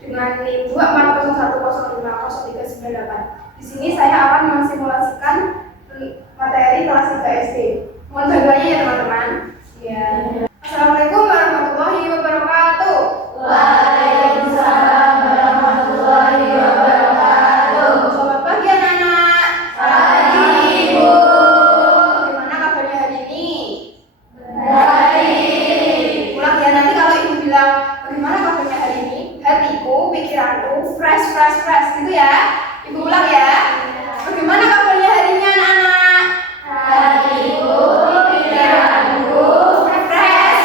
dengan NIM 24010500398. Di sini saya akan mensimulasikan materi kelas 3 SD. Mohon bantuannya ya teman-teman. Ya. Assalamualaikum warahmatullahi wabarakatuh. Waalaikumsalam warahmatullahi wabarakatuh. Selamat pagi anak-anak. Pagi Ibu. Bagaimana kabarnya hari ini? Baik. Ulang ya, nanti kalau ibu bilang bagaimana kabarnya hari ini, hatiku, pikiranku fresh gitu ya. Ibu ulang ya. Bagaimana kabarnya hari ini anak-anak? Hatiku, pikiranku fresh.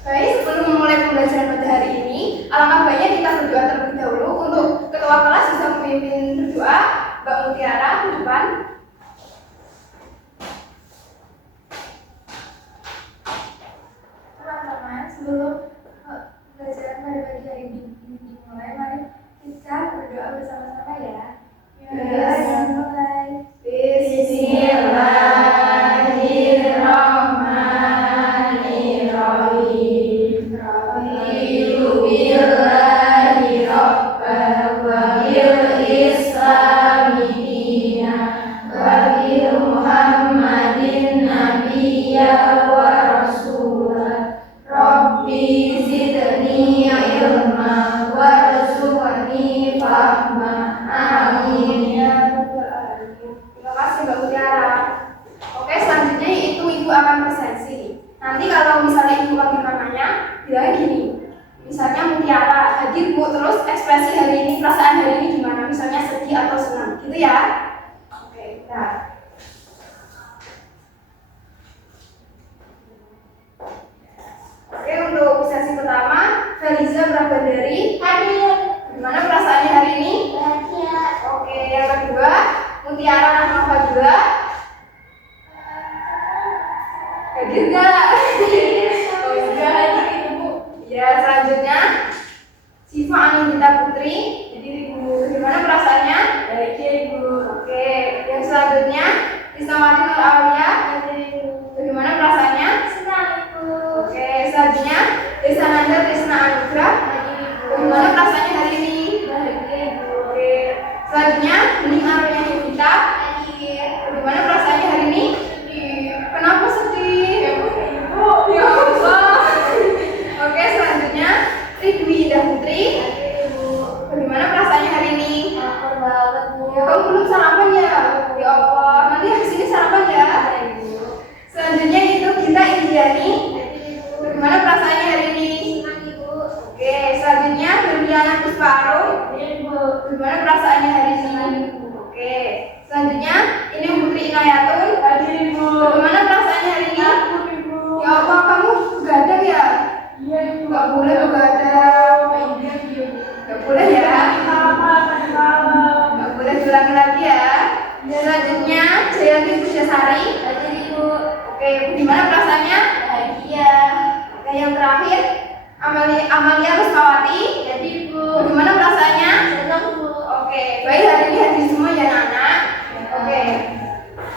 Baik, sebelum memulai pembelajaran pada hari ini, alangkah baiknya kita berdoa terlebih dahulu. Untuk ketua kelas bisa memimpin berdoa. Mbak Mutiara ke depan. Teman-teman, sebelum pembelajaran pada pagi hari ini dimulai, mari kita berdoa bersama-sama ya. Mulai. Bismillahirrahmanirrahim. Raditu billahi rabban wa bil islami dinan wa bi Muhammadin nabiyyan wa rasulah. Rabbi zidni ilma warzuqni fahma. Amin. Terima kasih Mbak Mutiara. Oke, selanjutnya itu ibu akan presensi. Nanti kalau misalnya ibu panggil namanya, bilangnya gini. Misalnya Mutiara, hadir Bu, terus ekspresi hari ini, perasaan hari ini gimana? Misalnya sedih atau senang, gitu ya. Oke, nah. Oke, untuk sesi pertama, Feliza Prabandari hadir. Gimana perasaannya hari ini? Bahagia. Oke, yang kedua, Mutiara Rahma Fadila. Hadir nggak? Oh iya, hadir Ibu. Ya, selanjutnya Siva Anindita Putri. Hadir Ibu. Gimana perasaannya? Baik ya Ibu. Oke, yang selanjutnya Risnawati Nur Aulia. Hadir Ibu. Bagaimana perasaannya? Senang Ibu. Oke, selanjutnya Desananda Trisna Anugrah. Hadir Ibu. Bagaimana perasaannya hari ini? Bahagia Ibu. Oke, selanjutnya Bening Arunya Yudita. Hadir. Bagaimana perasaannya hari ini? Sedih. Kenapa sedih? Ibu. Ya Allah. Oke, selanjutnya Ridwi Indah Putri. Hadir Ibu. Bagaimana perasaannya hari ini? Lapar banget Bu. Kamu belum sarapan ya? Ya Allah, nanti habis ini sarapan ya. Ibu. Selanjutnya itu kita Indiani. Hadir Ibu. Bagaimana perasaannya hari ini? Senang Ibu. Oke, selanjutnya Berliana Puspa Arum. Hadir Ibu. Bagaimana perasaannya hari ini? Oke, selanjutnya ini Putri Inayatun. Hadir Ibu. Bagaimana perasaannya hari ini? Takut Ibu. Ya Allah, kamu begadang ya? Iya Ibu. Nggak boleh begadang. Iya Ibu. Nggak boleh ya? Malam. Nggak boleh diulangi lagi ya. Selanjutnya Jayanti Pudyasari. Hadir Ibu. Oke, gimana perasaannya? Bahagia. Oke, yang terakhir Amalia Rusmawati. Hadir Ibu. Bagaimana perasaannya? Senang Bu. Oke, baik, hari ini hadir semua ya anak-anak. Oke,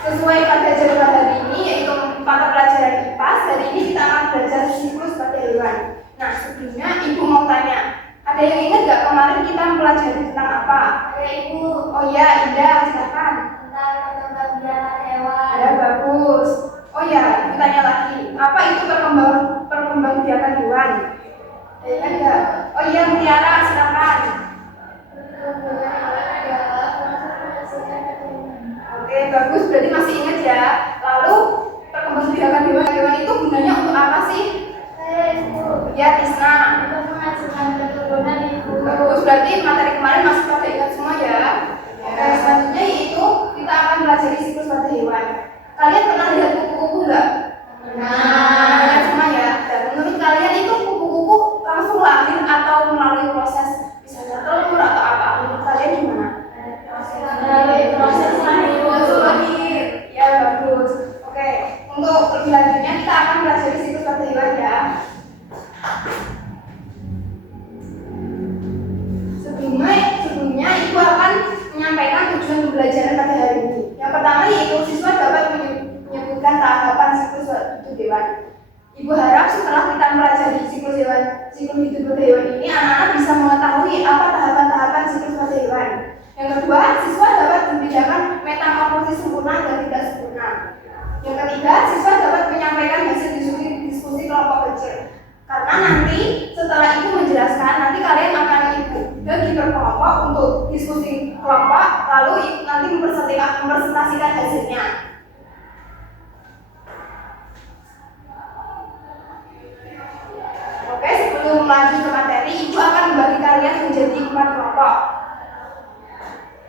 sesuai pada jadwal hari ini yaitu mata pelajaran IPAS. Hari ini kita akan belajar siklus pada hewan. Nah, sebelumnya ibu mau tanya, ada yang ingat nggak kemarin kita mempelajari tentang apa? Ada Ibu. Oh ya, Indah, silakan. Tentang perkembangan hewan. Ya, bagus. Oh ya, ibu tanya lagi, apa itu perkembangbiakan hewan? Ada yang ingat nggak? Oh iya, Mutiara, silakan. Perkembangan hewan adalah proses menghasilkan keturunan. Oke, bagus, berarti masih ingat ya. Lalu perkembangbiakan hewan itu gunanya untuk apa sih? Saya Ibu. Ya, Tisna. Untuk menghasilkan keturunan Ibu. Bagus, berarti materi kemarin masih pada ingat semua ya. Oke, selanjutnya yaitu kita akan belajar siklus pada hewan. Kalian pernah lihat kupu-kupu nggak? Nah, lihat semua ya. Dan menurut kalian itu kupu-kupu langsung lahir atau melalui proses misalnya telur atau apa? Menurut kalian gimana? Melalui proses lahir. Langsung lahir. Ya, bagus. Oke, untuk lebih lanjutnya kita akan belajar siklus pada hewan ya. Sebelumnya ibu akan menyampaikan tujuan pembelajaran pada hari ini. Yang pertama yaitu siswa dapat menyebutkan siklus hidup pada hewan ini, anak-anak bisa mengetahui apa tahapan-tahapan siklus pada hewan. Yang kedua, siswa dapat membedakan metamorfosis sempurna dan tidak sempurna. Yang ketiga, siswa dapat menyampaikan hasil diskusi kelompok kecil. Karena nanti setelah itu menjelaskan, nanti kalian akan dibagi berkelompok untuk diskusi kelompok, lalu nanti mempresentasikan hasilnya. Oke, sebelum lanjut ke materi, ibu akan membagi kalian menjadi 4 kelompok.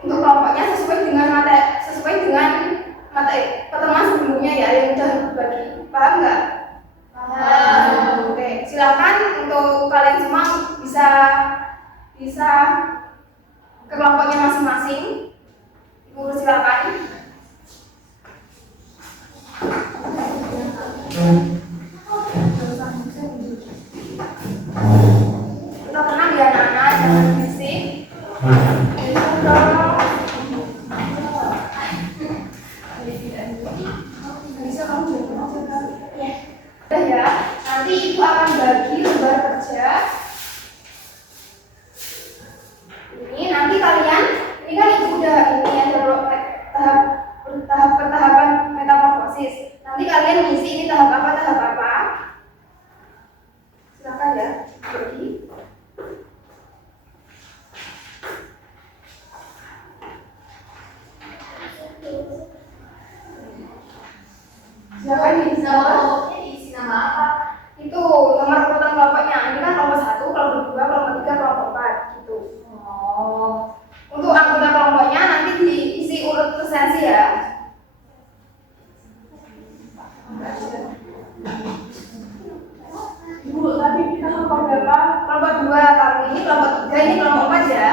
Untuk kelompoknya sesuai dengan materi pertemuan sebelumnya ya, yang sudah dibagi. Paham nggak? Oke, silakan untuk kalian semua bisa ke kelompoknya masing-masing. Ibu silakan. Kita tenang ya anak-anak, jangan berisik. Bisa kamu ya. Nanti ibu akan bagi lembar kerja. Ini nanti kalian, ini kan ibu udah ini tahap tahapan metamorfosis. Nanti kalian ngisi ini tahap apa. Silakan ya, bagi. Silakan diisi nama apa? Itu nomor urutan kelompoknya. Ini kan kelompok 1, kelompok 2, kelompok 3, kelompok 4 gitu. Untuk anggota kelompoknya nanti diisi urut presensi ya. Ibu, tadi kita kelompok berapa? Kelompok 2, kalau ini kelompok 3, ini kelompok 4 ya.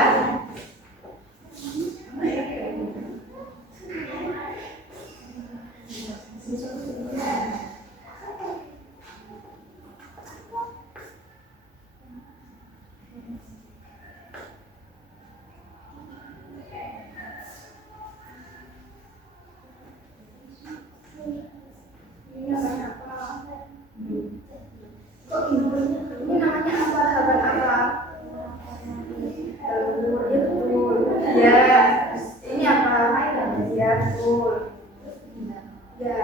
Ini namanya apa? Tahapan apa? Ya, ini apa? Ya, betul. Ya,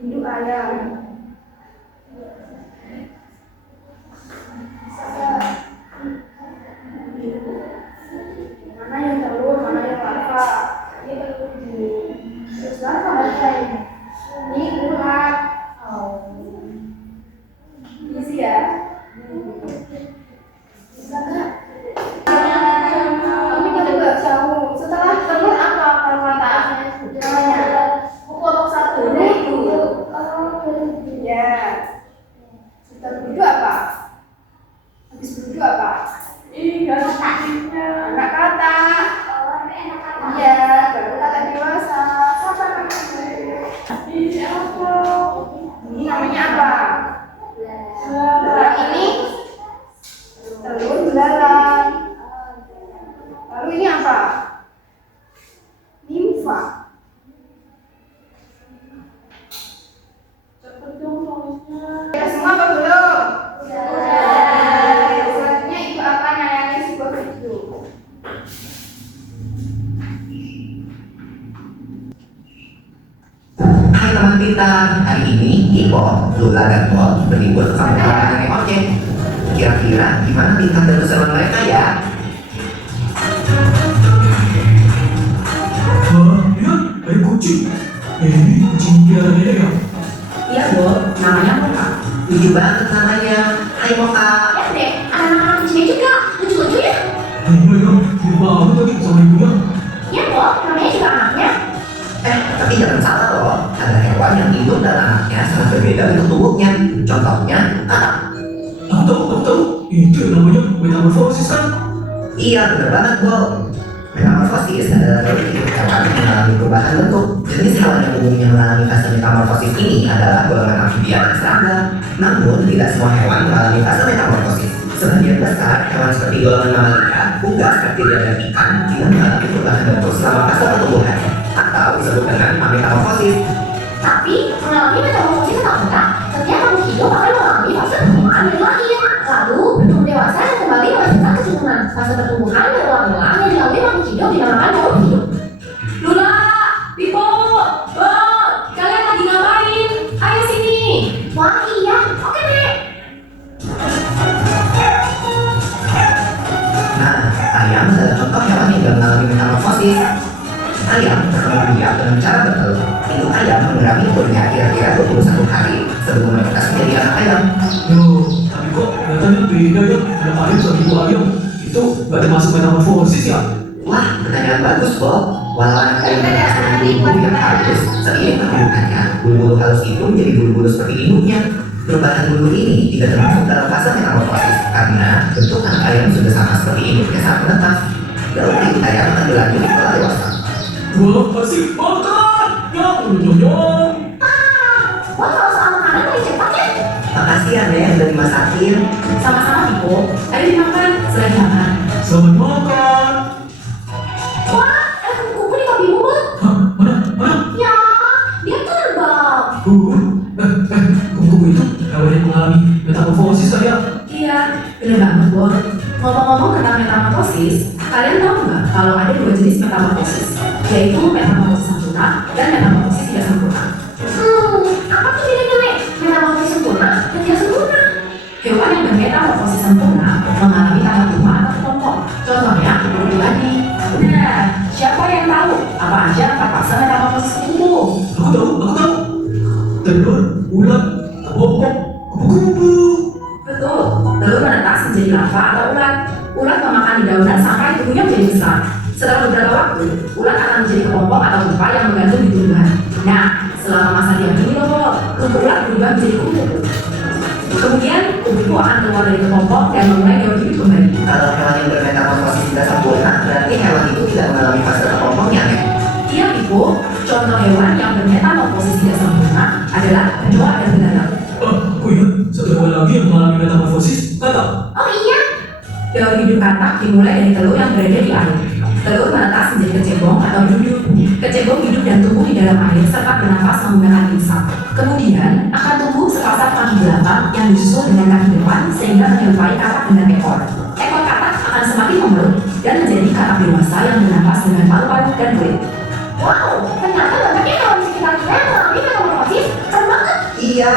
induk ayam. Mana yang telur, mana yang larva? Ini telur dulu. Terus larva apa ini? Ini ulat. Isi ya. Bisa nggak? Tapi kita nggak jauh. Setelah telur apa kalau kata namanya? Kelompok 1 itu. Ya. Setelah berudu apa? Habis berudu apa? Iya, anak kata. Iya, baru kata dewasa. Siapa namanya? Ini apa? Ini namanya apa? Ini telur belalang. Lalu ini apa? Nimfa. Ya, semua apa belum? Selanjutnya ibu akan nayangin sebuah video. Hai teman pintar, hari ini Ipo, Lula, dan Pol berlibur ke kampung halaman ojek. Kira-kira gimana pintar dan keseruan mereka ya? Lihat, ada kucing. Ini kucing piaranya ya? Iya Bo, namanya Moka. Lucu banget namanya. Hai Moka. Lihat deh, ada anak-anak kucingnya juga. Lucu-lucu ya? Iya, mirip banget lagi sama ibunya. Ya kok, namanya juga anaknya. Tapi jangan salah loh, ada hewan yang induk dan anaknya sangat berbeda bentuk tubuhnya. Contohnya, katak. Tahu. Itu namanya metamorfosis kan? Iya, benar banget Bo. Metamorfosis adalah teori hewan yang mengalami perubahan bentuk. Jenis hewan yang umumnya mengalami fase metamorfosis ini adalah golongan amfibia dan serangga. Namun, tidak semua hewan mengalami fase metamorfosis. Sebagian besar hewan seperti golongan mamalia, unggas, bakteri, dan ikan tidak mengalami perubahan bentuk selama fase pertumbuhan atau disebut dengan metamorfosis. Tapi, mengalami metamorfosis atau enggak, setiap makhluk hidup akan mengalami fase perkembangan dari lahir. Lalu, Ayam adalah contoh hewan yang tidak mengalami metamorfosis. Ayam berkembang biak dengan cara bertelur. Induk ayam mengerami telurnya kira-kira 21 hari sebelum menetas menjadi anak ayam. Loh, tapi kok katanya beda ya? Anak ayam sama ibu ayam itu gak termasuk metamorfosis ya? Wah, pertanyaan bagus, Bob. Walau anak ayam menetas dengan bulu-bulu yang halus, seiring pertunjukannya, bulu-bulu halus itu menjadi bulu-bulu seperti induknya. Perubahan bulu ini tidak termasuk dalam fase metamorfosis karena bentuk anak ayam sudah sama seperti induknya saat menetas. Lalu induk ayam akan berlanjut setelah dewasa. Wah, kasih makan! Ya, nyong. Wah, kalau soal makanan lebih cepat ya. Makasih ya, Nek, udah dimasakin. Sama-sama, Ibu. Ayo dimakan, selain makan. Selamat makan! Wah, ada kupu-kupu di kopimu, Bu. Hah? Mana? Ya, dia terbang. Kupu-kupu itu hewan yang mengalami metamorfosis kan ya? Iya, bener banget, Bu. Ngomong-ngomong tentang metamorfosis, kalian tahu nggak kalau ada dua jenis metamorfosis, yaitu metamorfosis sempurna dan metamorfosis tidak sempurna. Apa tuh bedanya, metamorfosis sempurna dan tidak sempurna? Hewan yang bermetamorfosis sempurna mengalami tahap tumbuh atau kelompok. Contohnya, kupu pribadi. Nah, siapa yang tahu apa aja 4 fase metamorfosis kupu? Aku tahu. Telur, ulat, kepompong, kupu-kupu. Betul, telur menetas menjadi larva atau ulat. Ulat memakan dedaunan sampai tubuhnya menjadi besar. Setelah beberapa waktu, ulat akan menjadi kepompong atau pupa yang menggantung di tumbuhan. Nah, selama masa diam ini loh, kupu ulat berubah menjadi kupu. Kemudian, kupu akan keluar dari kepompong dan memulai gaya hidup kembali. Kalau hewan yang bermetamorfosis tidak sempurna, berarti hewan itu tidak mengalami fase kepompongnya, Nek. Iya, Ibu. Contoh hewan yang bermetamorfosis tidak sempurna adalah kecoa dan belerang. Aku ingat satu hewan lagi yang mengalami metamorfosis, katak. Oh iya, Teori hidup katak dimulai dari telur yang berada di air. Telur menetas menjadi kecebong atau duduk. Kecebong hidup dan tumbuh di dalam air serta bernafas menggunakan insang. Kemudian akan tumbuh sepasang kaki belakang yang disusul dengan kaki depan sehingga menyerupai katak dengan ekor. Ekor katak akan semakin membelut dan menjadi katak dewasa yang bernafas dengan paru-paru dan kulit. wow, ternyata banyaknya hewan di sekitar kita yang mengalami metamorfosis. Keren banget. Iya.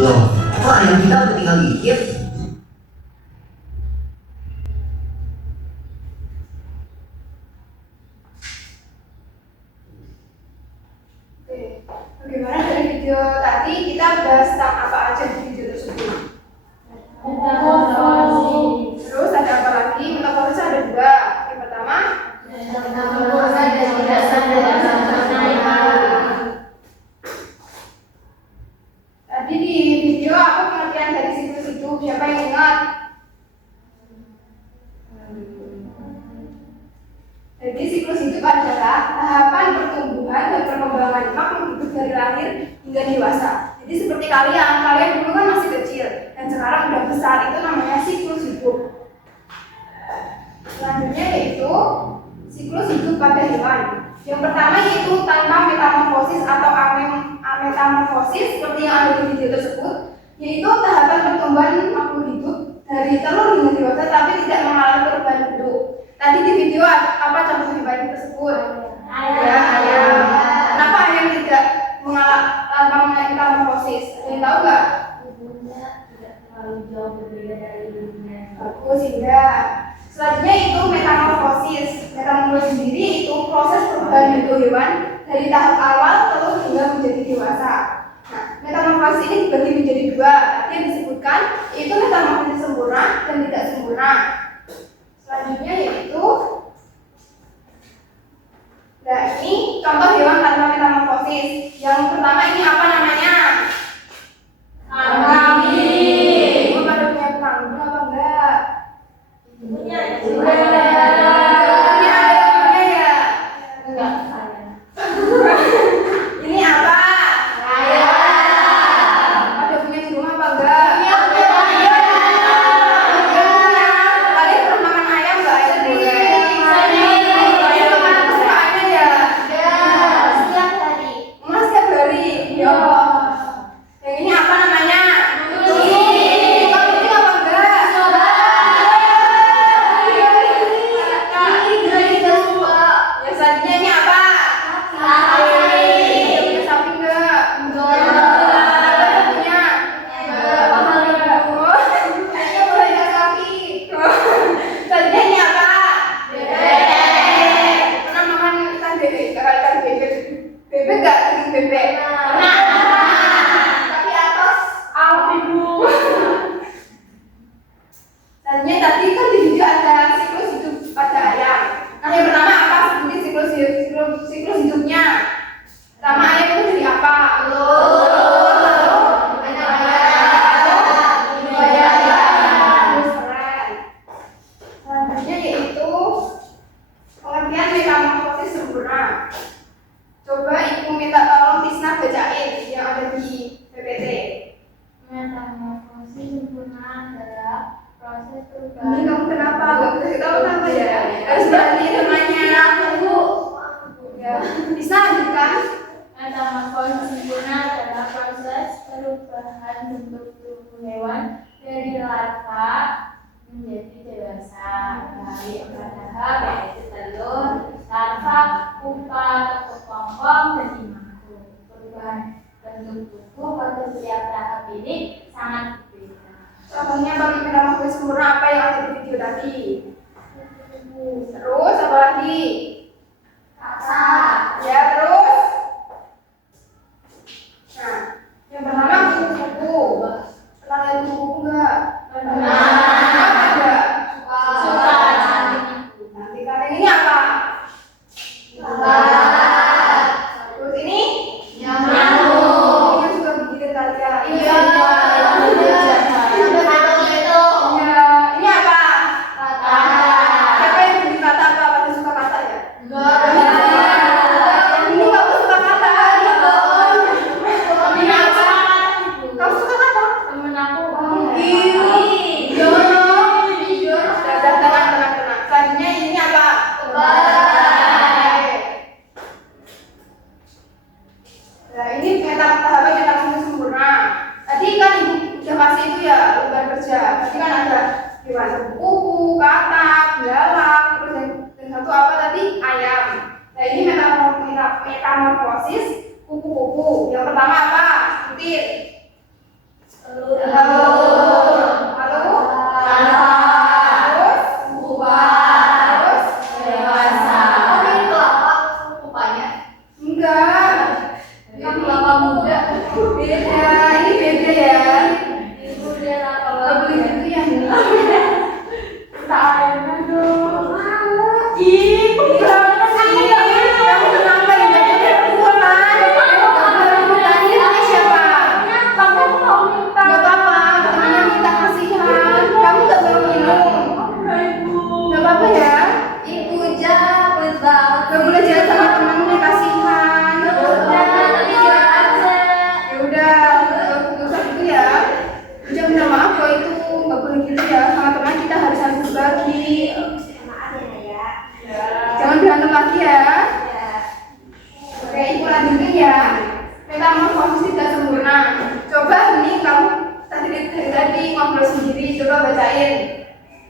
Loh, kok ayam kita udah tinggal dikit? Oke, bagaimana dari video tadi kita bahas tentang apa aja di video tersebut? Terus ada apa lagi? Metamorfosis ada 2. Yang pertama, tadi di video apa pengertian dari siklus hidup? Siapa yang ingat? Jadi siklus hidup adalah tahapan pertumbuhan dan perkembangan makhluk hidup dari lahir hingga dewasa. Jadi seperti kalian dulu kan masih kecil dan sekarang udah besar, itu namanya siklus hidup. Selanjutnya yaitu siklus hidup pada hewan. Yang pertama yaitu tanpa metamorfosis atau ametamorfosis seperti yang ada di video tersebut, yaitu tahapan pertumbuhan makhluk hidup dari telur hingga dewasa tapi tidak mengalami perubahan bentuk. Tadi di video apa contoh hewan tersebut? Ayam. Kenapa ayam tidak mengalami tanpa metamorfosis? Ada yang tahu nggak? Bagus, indah. Selanjutnya itu metamorfosis. Metamorfosis sendiri itu proses perubahan bentuk hewan dari tahap awal telur hingga menjadi dewasa. Nah, metamorfosis ini dibagi menjadi 2. Tadi yang disebutkan itu metamorfosis sempurna dan tidak sempurna. Selanjutnya yaitu, nah ini contoh hewan tanpa metamorfosis. Yang pertama ini apa namanya? Kambing. Ibu pada punya kambing apa enggak? Punya ya? Enggak. Ini apa? Ayam. Pada punya di rumah apa enggak? Kalian pernah makan ayam enggak? Ayam goreng. Kalian makan kesukaannya ya? setiap hari. Mas setiap hari. Ya. Yang ini apa namanya? Kucing. Kucing apa enggak? Tadinya tadi kan di video ada siklus hidup pada ayam. Nah yang pertama apa seperti siklus hidupnya? Pertama ayam itu dari apa? Telur, lalu banyak ayam, terus keren. Selanjutnya yaitu pengertian metamorfosis sempurna. Coba ibu minta tolong Tisna bacain yang ada di PPT. Metamorfosis sempurna adalah proses Ini perubahan. kamu kenapa? Gak boleh tahu kenapa ya? Harus berhenti namanya. Ya, bisa lanjutkan. Metamorfosis sempurna adalah proses perubahan bentuk tubuh hewan dari larva menjadi dewasa, baik pada tahap yaitu telur, larva, pupa, kepompong, dan imago. Perubahan bentuk tubuh pada setiap tahap ini sangat berbeda. Contohnya bagi metamorfosis sempurna apa yang ada di video tadi? Terus apa lagi? Kata Ya terus. Nah, yang pertama kupu-kupu. Pernah lihat kupu-kupu enggak? Pernah. Apa enggak? suka Nanti kalian ini apa? Terus ini? nyamuk. Ini yang suka bikin saja. Iya. Ya, ini apa? Kata Siapa yang bikin kata apa? Pada suka kata ya? Ini kamu suka kata? Ya bohong. Ini apa? Kamu suka kata? temen aku Tenang. Selanjutnya ini apa? Nah, ini tahapan metamorfosis sempurna. Tadi kan ibu udah kasih itu ya lembar kerja. Tadi kan ada hewan kupu, katak, belalang, terus yang satu apa tadi? Ayam. Nah, ini metamorfosis kupu-kupu. Yang pertama apa? Sebutin. Telur. Lalu? Terus? Terus? dewasa. Enggak. Yang lama muda. Beda. Ini beda ya. Ibu dia lama Gak boleh gitu ya. Kamu kenapa ya? Gak boleh pulang. Gak boleh pulang. Ini siapa? Gak apa-apa. Temennya minta kasihan. Kamu gak boleh minum. Gak apa-apa ya. Ibu jahat banget. Gak boleh jalan sama temennya kasihan. Ya udah, gak usah gitu ya. Udah minta maaf kalau itu gak boleh gitu ya. Sama teman kita harus saling berbagi. Jangan berantem lagi ya. Oke, ibu lanjutin ya. Metamorfosis tidak sempurna. Coba nih kamu tadi ngobrol sendiri. Coba bacain.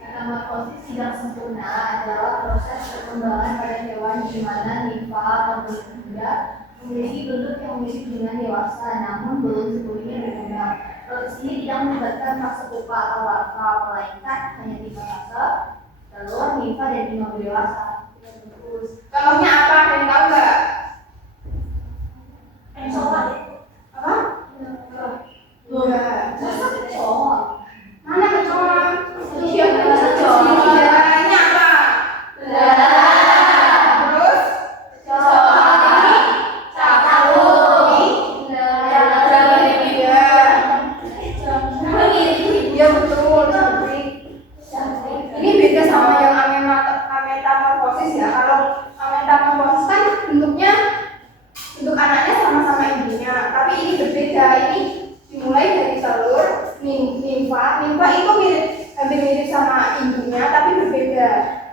Metamorfosis tidak sempurna adalah proses perkembangan pada hewan di mana nimfa atau muda memiliki bentuk yang mirip dengan dewasa, namun belum sepenuhnya berkembang. Proses ini tidak melibatkan fase pupa atau larva, melainkan hanya 3 fase: telur, nimfa, dan imago dewasa. Terus, Contohnya apa? Ada yang tahu nggak? Apa? Enggak. masa kecoa? Mana kecoa? Iya, kecoa. Iya, ini apa? Terus? Iya betul. Ini beda sama yang ametamorfosis ya. Kalau ametamorfosis kan bentuknya bentuk anaknya sama-sama ibunya, tapi ini berbeda. Ini dimulai dari telur, nimfa. Nimfa itu hampir mirip sama ibunya, tapi berbeda.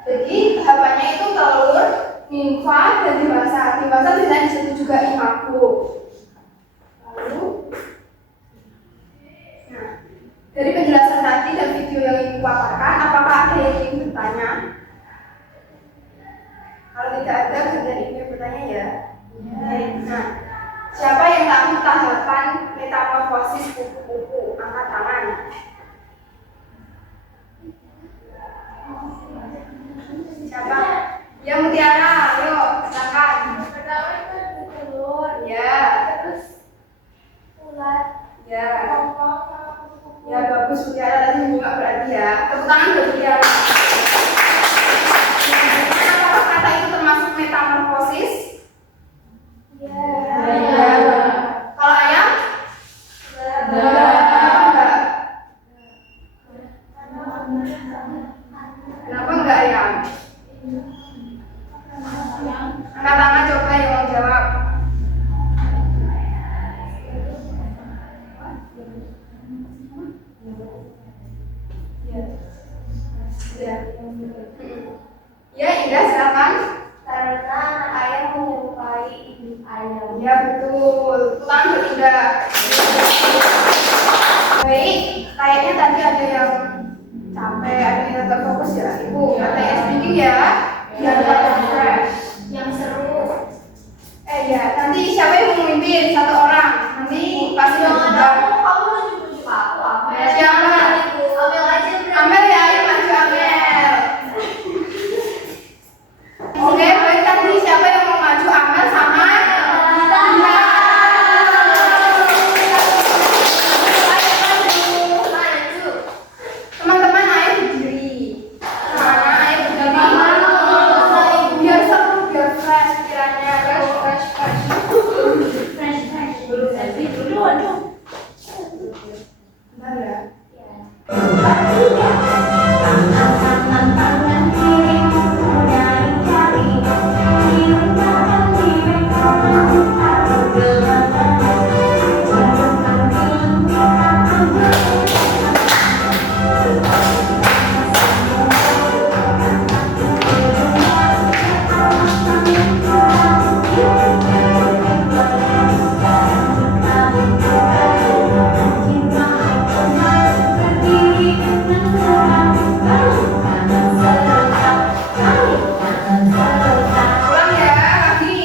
Jadi tahapannya itu telur, nimfa, dan dewasa. Dewasa bisa disebut juga imago. Lalu, nah, dari penjelasan tadi dan video yang ibu paparkan, apakah ada yang ingin bertanya? Kalau tidak ada, kemudian ibu yang bertanya ya. Nah, siapa yang tahu tahapan metamorfosis kupu-kupu? Angkat tangan. Siapa? Ya Mutiara, ayo katakan. Pertama itu telur. Ya. tangan berbicara. Apakah kata itu termasuk metamorfosis? Ya. Kalau ayam? Enggak. Kenapa enggak ayam? Angkat tangan coba yang mau jawab. Ya, Indah silakan. Karena anak ayam menyerupai ibu ayam. Ya betul. Tangan berindah. Baik, kayaknya tadi ada yang capek, ada yang terfokus ya. Ibu, katanya speaking ya. Biar pada fresh. Yang seru. Ya, nanti siapa yang mau memimpin? Satu orang. Nanti pasti Jangan juga. kamu nunjuk-nunjuk aku. Amel. Siapa? Amel aja berarti. Amel ya, ayo maju Amel. Oke, baik nanti siapa yang mau maju Amel sama Kita. Maju. teman-teman ayo berdiri. Mana ayo berdiri. Biar seru, biar fresh pikirannya. Fresh. Fresh. Dulu. Bentar ya. Pulang ya, lagi.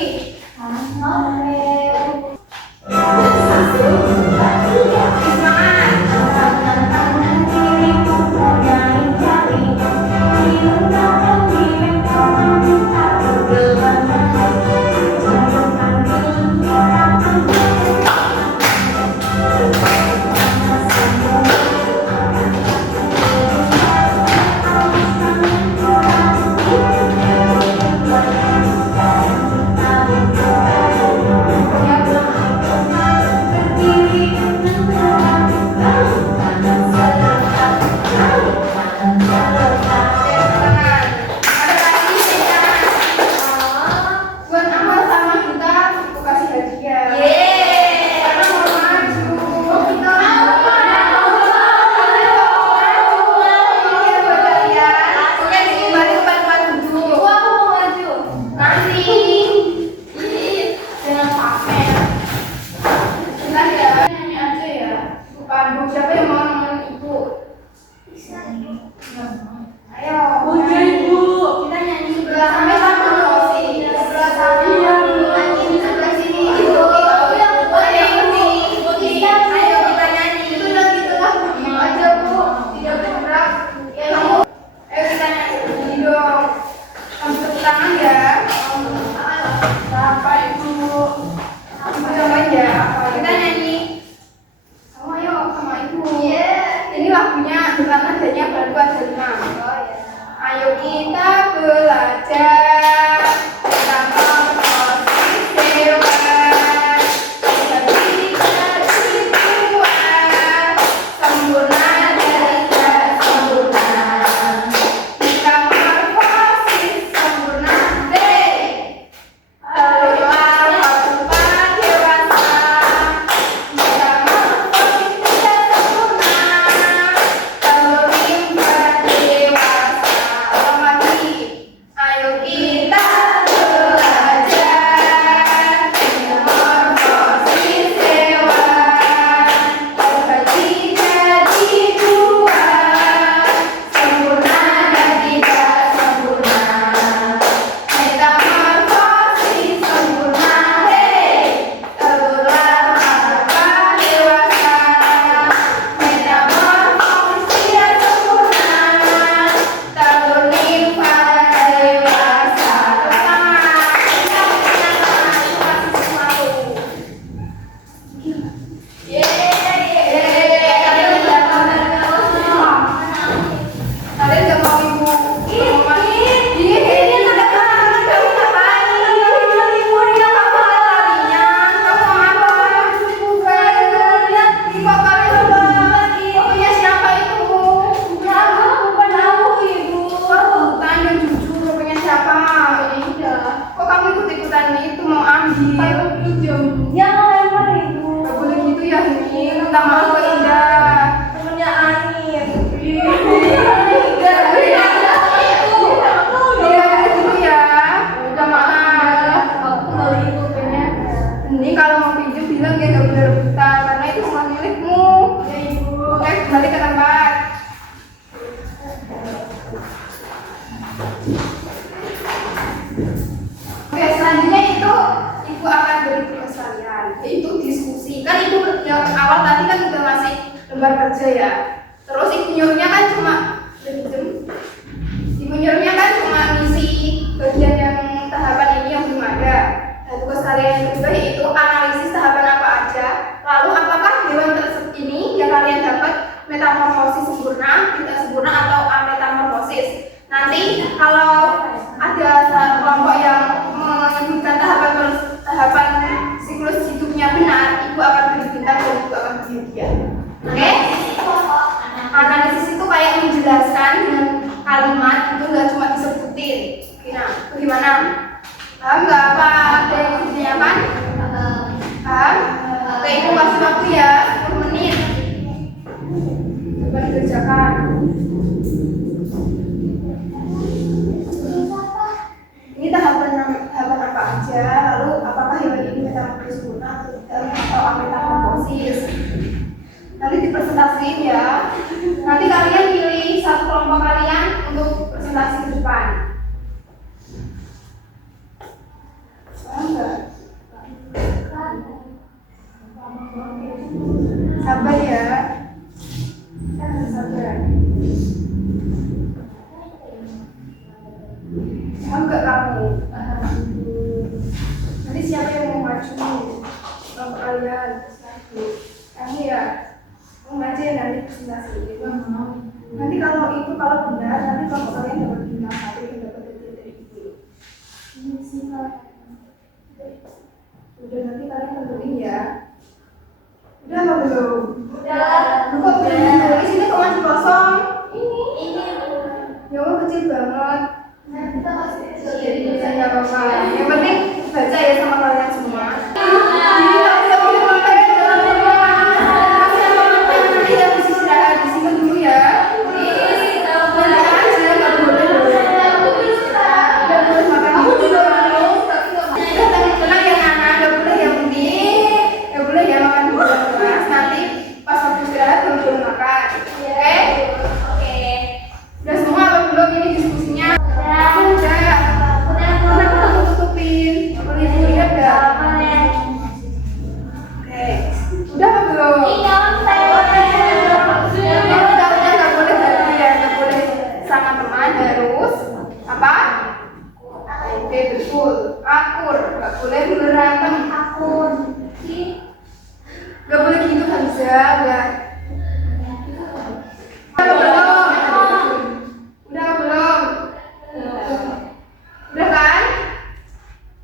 Semangat. Ada lagi buat Amal sama kita aku kasih hadiah. Karena mau maju. Kita mau Iya buat kalian. Oke, kembali ke tempat duduk. Nanti. Jangan pamer. Bentar ya, nyanyi aja ya. Ibu Pandu, siapa yang mau nemenin ibu? Ayo. Oke, Ibu. Kita nyanyi sebelah sampai satu sih. Sebelah sana. Nyanyi sebelah sini. Ibu. Ayo kita nyanyi. Itu udah gitu lah. Aja Bu. Tidak bergerak. Ya kamu. Ayo kita nyanyi dong. Kamu tepuk tangan ya. Apa Ibu? Ibu cobain ya. Kita nyanyi. Kamu ayo sama Ibu. Ini lagunya dengan nadanya baru ada 5. Ayo kita belajar tentang komposisi hewan. Jadi kehidupan sempurna dari kesempurnaan. Metamorfosis sempurna dari telur ketupat dewasa. Metamorfosis tidak sempurna. Telur imbat dewasa. Lagi luar kerja ya. Terus ibu nyuruhnya kan cuma ngisi bagian yang tahapan ini yang belum ada. Nah, tugas kalian yang kedua yaitu analisis tahapan apa aja. Lalu apakah hewan tersebut ini yang kalian dapat metamorfosis sempurna, tidak sempurna atau ametamorfosis. Nanti kalau ada kelompok yang menyebutkan tahapan siklus hidupnya benar, ibu akan beri bintang dan ibu akan beri hadiah. Oke? Analisis itu kayak menjelaskan dengan kalimat, itu nggak cuma disebutin. Nah, bagaimana? Paham nggak apa ada yang ditanyakan? Paham? Oke, ibu kasih waktu ya 10 menit. Coba dikerjakan. Ini tahapan apa aja, lalu apakah hewan ini metamorfosis sempurna atau ametamorfosis. Nanti dipresentasiin ya. Nanti kalian pilih satu kelompok kalian untuk presentasi ke depan. Paham nggak? Sabar ya. Sabar. Paham nggak kamu? Nanti siapa yang mau maju? Kelompok kalian. Kamu ya. Mau maju ya nanti presentasi. Nanti kalau benar, nanti kelompok kalian dapat bintang 1 yang dapat dari ibu. Udah, nanti kalian tentuin ya. Udah apa belum? Udah. Kok belum? Di sini kok masih kosong? Ini. Ya Allah, kecil banget. Nah, kita kasih jadi nggak apa-apa. Yang penting baca ya sama kalian semua. Jadi tak boleh makan di dalam rumah. Kasih makan nanti yang mesti istirahat di sini dulu ya. Nggak boleh makan. Aku juga mau. Tenang ya anak, nggak boleh yang penting, nggak boleh ya makan di dalam kelas. Nanti pas waktu istirahat belum makan. Oke? Oke. Udah semua apa belum ini diskusinya? Udah. Kenapa kamu tutupin? Boleh lihat nggak? Oke. Udah apa belum? Udah nggak boleh gaduh ya, nggak boleh sama teman, harus apa? Oke, betul. Akur, nggak boleh berantem. Akur. Nggak boleh gitu Hamza, nggak. Udah belum? Udah belum? Udah kan?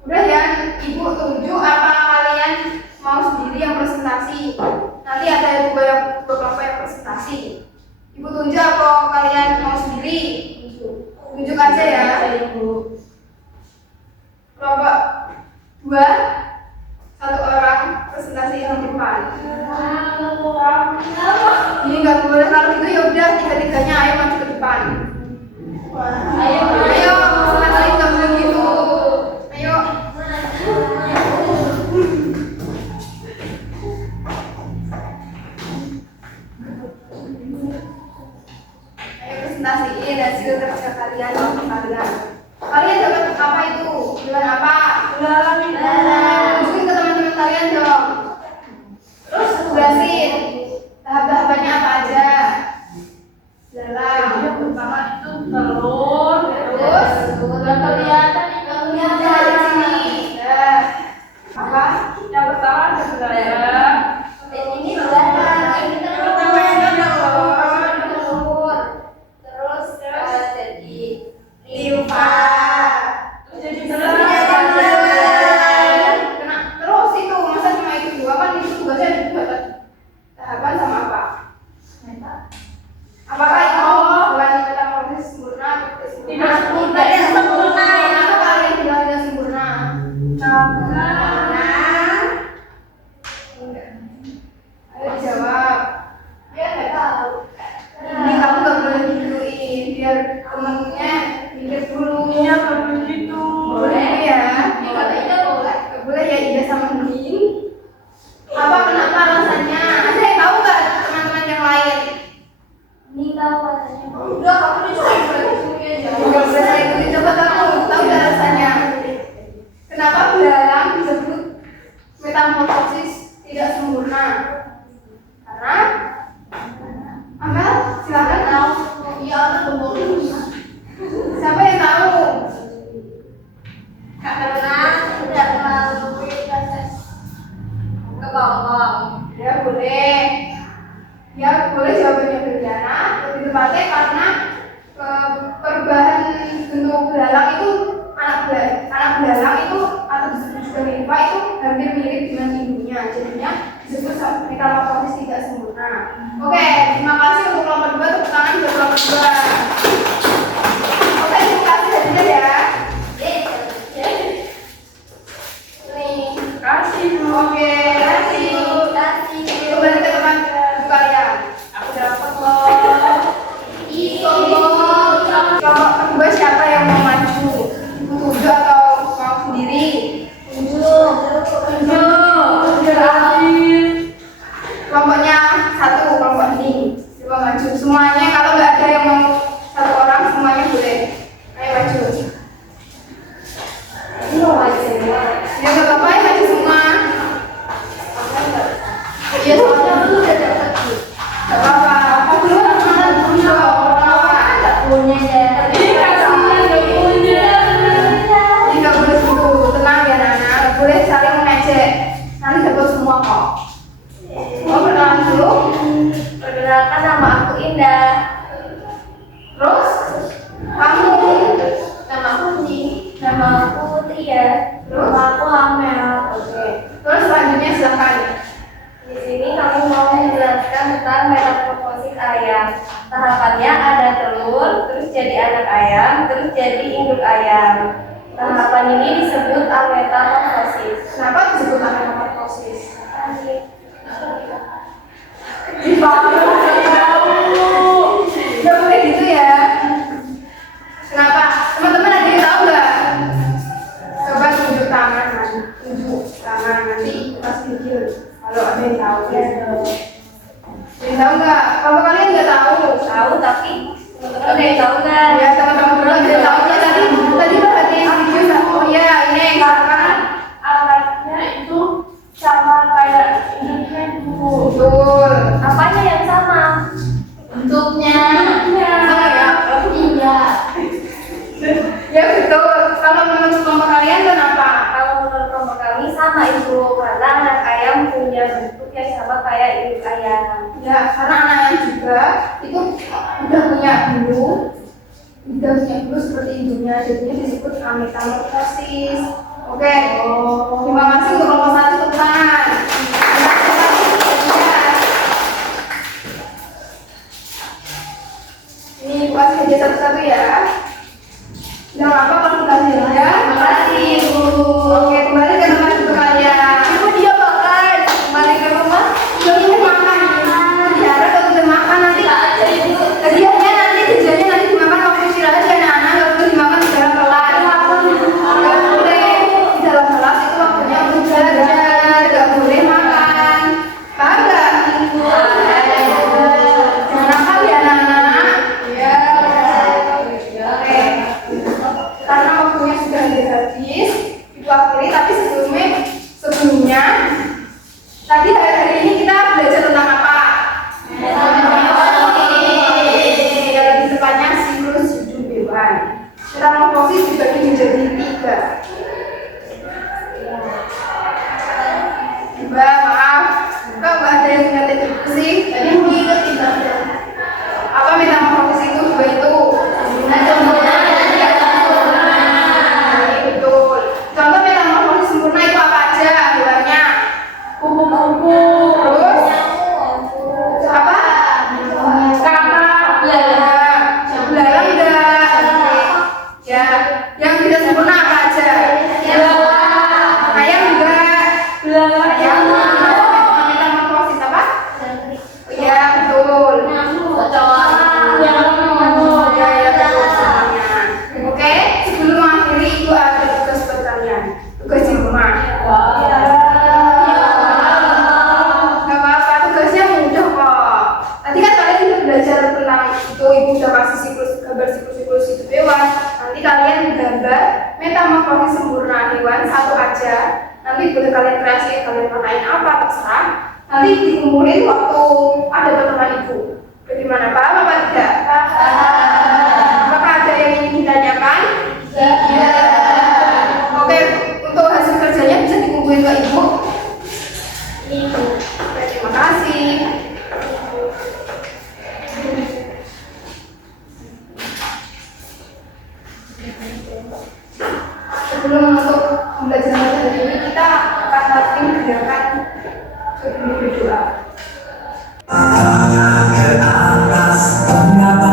Udah ya, ibu tunjuk apa kalian mau sendiri yang presentasi. Nanti ada dua kelompok yang presentasi. Ibu tunjuk apa kalian mau sendiri? Tunjuk aja ya. Kelompok 2, 1 orang presentasi yang depan. Ini nggak boleh, kalau gitu ya udah tiga-tiganya ayo maju ke depan. Ayo, sekali nggak boleh gitu. Ayo. Ayo presentasiin hasil kerja kalian untuk kalian. Kalian dapat apa itu? Bulan apa? Tunjukin ke teman-teman kalian dong. Terus jelasin tahap-tahapannya apa aja. Dalam yang pertama itu telur, terus kelihatan di sini. Apa? Yang pertama ada belerang. Ini belerang. Yang pertama itu telur. Terus jadi limfa. Terus itu masa cuma itu dua kan itu tugasnya ada dua tahapan sama apa? Apakah itu bukan metamorfosis sempurna? Tidak sempurna. Kenapa kalian bilang tidak sempurna? Karena Oke, terima kasih hadirnya ya. Nih, kasih. Oke, kasih. Kembali ke teman kalian. Aku dapat loh. Kelompok kedua siapa yang mau maju? Ibu tujuh atau mau sendiri? Kelompoknya satu, kelompok ini. Coba maju semuanya. Kalau nggak ada yang mau satu orang, semuanya boleh. Ayo maju. Ya nggak apa-apa, ya maju semua. Iya, soalnya dulu udah dapat. Nggak apa-apa. Apa dulu teman-teman dulu. Ini nggak boleh gitu. Tenang ya Nana. Nggak boleh saling mengejek. Nanti dapat semua kok. Mau perkenalan dulu? Perkenalkan, nama aku Indah. Terus kamu? Nama aku Nama aku Tria. Terus? Nama aku Amel. Oke. Terus selanjutnya silakan. Di sini kami mau menjelaskan tentang metamorfosis ayam. Tahapannya ada telur, terus jadi anak ayam, terus jadi induk ayam. Tahapan ini disebut metamorfosis. Kenapa disebut metamorfosis? Gak boleh gitu ya. Kenapa? Teman-teman ada yang tahu nggak? Coba tunjuk tangan, nanti pas pikir. Kalau ada yang tahu ya. Ada yang tahu nggak? Kalau kalian nggak tahu, Tahu tapi teman-teman ada yang tahu nggak? ya teman-teman dulu ada yang tahu ya tadi perhatiin video. Oh ya ini karena Alatnya itu sama kayak induknya itu. betul. Apanya yang sama? Bentuknya. Iya. Iya. Ya betul. Kalau menurut kelompok kalian kenapa? Kalau menurut kelompok kami sama itu, karena anak ayam punya bentuk yang sama kayak induk ayam. Ya karena anaknya juga itu udah punya bulu seperti induknya, jadinya disebut metamorfosis. Oke. Terima kasih untuk kelompok satu, tepuk tangan. Ini buat saja satu-satu ya. Jangan apa kalau kita hasilnya. Terima kasih Ibu. Oke, kembali ke tempat duduk kalian. Ibu dia makan. Kembali ke rumah. Ibu makan. Bicara kalau udah makan nanti. Hadiahnya nanti tujuannya nanti dimakan waktu istirahat ya anak-anak. Nggak boleh dimakan di dalam kelas. Nggak boleh di dalam kelas itu waktunya untuk belajar. Nggak boleh makan. Paham nggak? Jangan nakal ya anak-anak. Ya. Oke. Karena waktunya sudah habis, Ibu akhiri. Tapi sebelumnya tadi hari ini kita belajar tentang apa? Ya, lebih tepatnya siklus hidup hewan. Metamorfosis dibagi menjadi 3. Maaf, kok nggak ada yang ingat itu sih? Tadi ingat apa metamorfosis itu? Betul. Contoh metamorfosis sempurna itu apa aja hewannya? Kupu-kupu. Terus apa? Kakak. Ya. Belalang enggak? Ya. Yang tidak sempurna apa aja? Ayam enggak? Ayam. Metamorfosis apa? Ya betul. Ya betul semuanya. Oke, sebelum mengakhiri itu ada tugas buat kalian. Tugas di rumah. Gak apa-apa, tugasnya mudah kok. Tadi kan kalian sudah belajar tentang itu, Ibu sudah kasih gambar siklus hidup hewan. Nanti kalian gambar metamorfosis sempurna hewan satu aja. Nanti boleh kalian kreasi, kalian warnain apa terserah. Nanti dikumpulin waktu ada pertemuan Ibu. Bagaimana, paham apa tidak? Apakah ada yang ingin ditanyakan? Ya. Oke, untuk hasil kerjanya bisa dikumpulin ke Ibu. Oke, terima kasih. Sebelum menutup pembelajaran hari ini, kita akan latihan gerakan sebelum berdoa. Ke atas, mengapa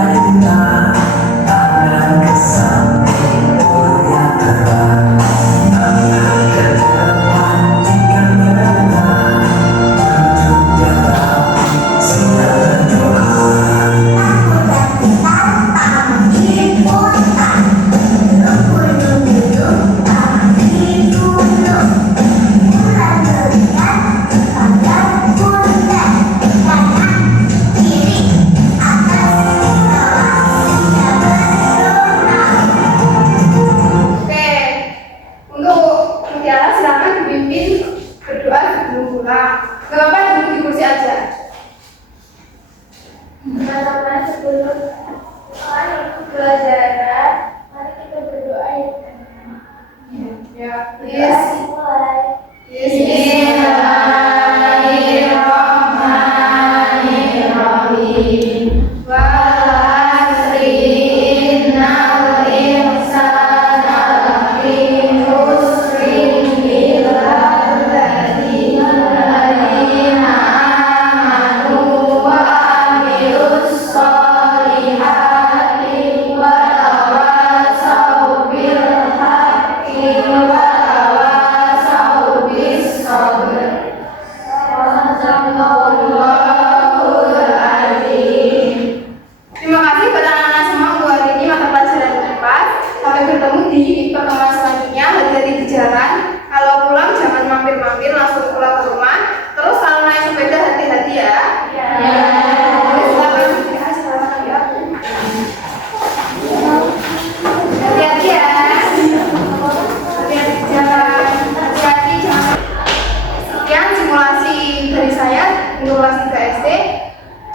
evaluasi ke SD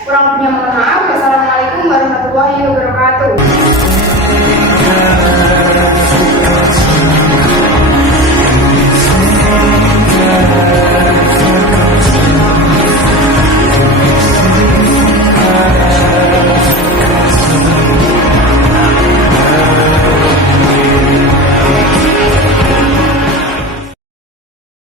kurang lebihnya